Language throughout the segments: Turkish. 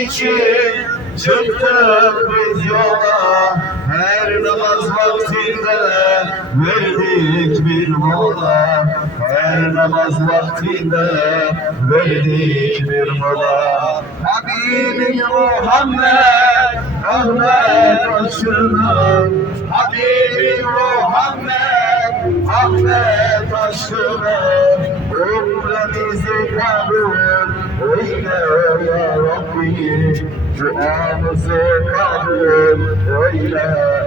için çıktık biz yola Her namaz vaktinde verdik bir mola. Her namaz vaktinde verdik bir mola. Habibim Muhammed Ahmet aşkına Habibim Muhammed Ahmet aşkına Ömrümüzü kabul Rabbi Duamızı kabul eyle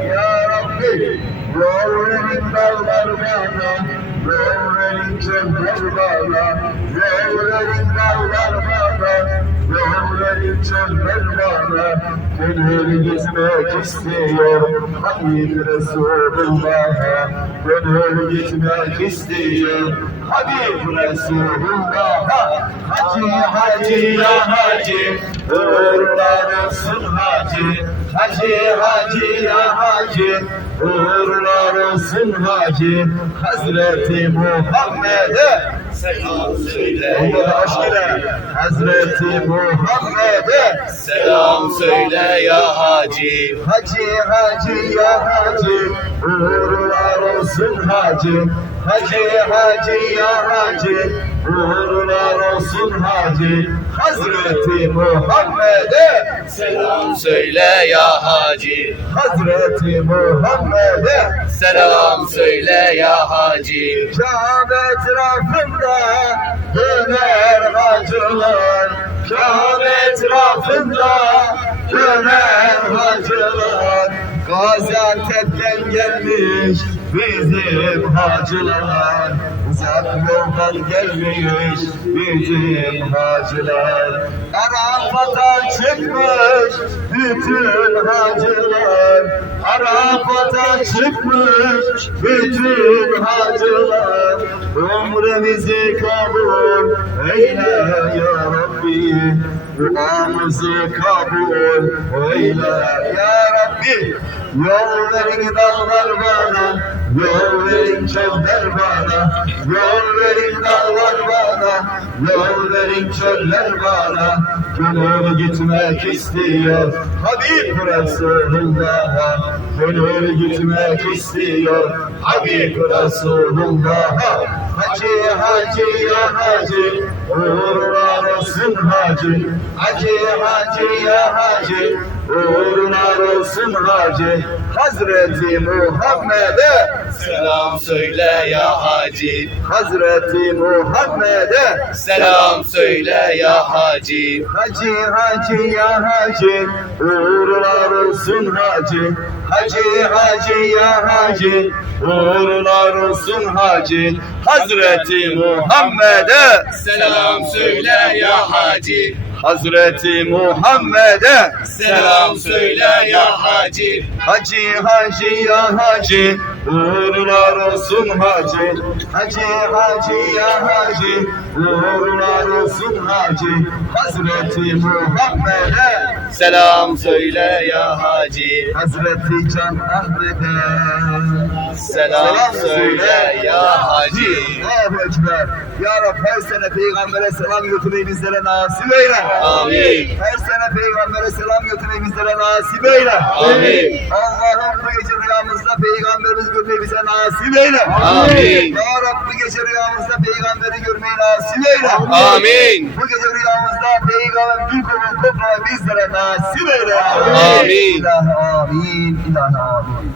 ya Rabbi Yol verin dağlar bana Yol verin çöller bana Yol verin dağlar bana Yol verin çöller bana Gönül gitmek istiyor Habib Resulullah'a Gönül gitmek istiyor Habib Resulullah'a Hacı hacı ya hacı. Uğurlar olsun hacı. Hacı hacı ya hacı. Uğurlar olsun hacı. Hazreti Muhammed'e Selam söyle Allah aşkına Hazreti Muhammed'e Selam söyle ya hacı. Hacı hacı ya hacı Uğurlar olsun hacı. Hacı hacı ya hacı Uğurlar olsun hacı Hazreti Muhammed'e Selam söyle ya hacı. Hazreti Muhammed'e Selam söyle ya hacı. Kabe etrafında döner hacılar. Kabe etrafında döner hacılar. Gaziantep'ten gelmiş bizim hacılar Uzak yoldan gelmiş bizim hacılar Arafat'a çıkmış bütün hacılar Arafat'a çıkmış bütün hacılar Ömrümüzü kabul eyle ya Rabbi Duamızı kabul eyle ya Rabbi Yol verin dağlar bana Yol verin çöller bana Yol verin dağlar bana Yol verin çöller bana. Gönül gitmek istiyor Habib Resulullah'a Gönül gitmek istiyor Habib Resulullah'a Hacı hacı ya hacı Uğurlar olsun hacı. Hacı hacı ya hacı Uğurlar olsun hacı Hazreti Muhammed'e Selam söyle ya hacı. Hazreti Muhammed'e Selam söyle ya hacı. Hacı hacı ya hacı Uğurlar olsun hacı. Hacı hacı ya hacı Uğurlar olsun hacı. Hazreti Muhammed'e Selam söyle ya hacı Hazreti Muhammed'e Selam söyle ya hacı. Hacı hacı ya hacı Uğurlar olsun hacı Hacı hacı ya hacı. Uğurlar olsun hacı Hazreti Muhammed'e. Selam söyle ya hacı. Hazreti Can Ahmet'e. Selam söyle ya hacı. Allahu Ekber. Ya Rab her sene peygambere selam götürmeyi bizlere nasip eyle. Amin. Her sene peygambere selam götürmeyi bizlere nasip eyle. Amin. Allah'ım bu gece rüyamızda peygamberimizi görmeyi bize nasip eyle Amin. Ya Rab bu gece rüyamızda peygamberi görmeyi nasip eyle Amin. Bu gece rüyamızda peygamber kolu toprağı bizlere nasip eyle Amin. İlahi amin. İlahi amin.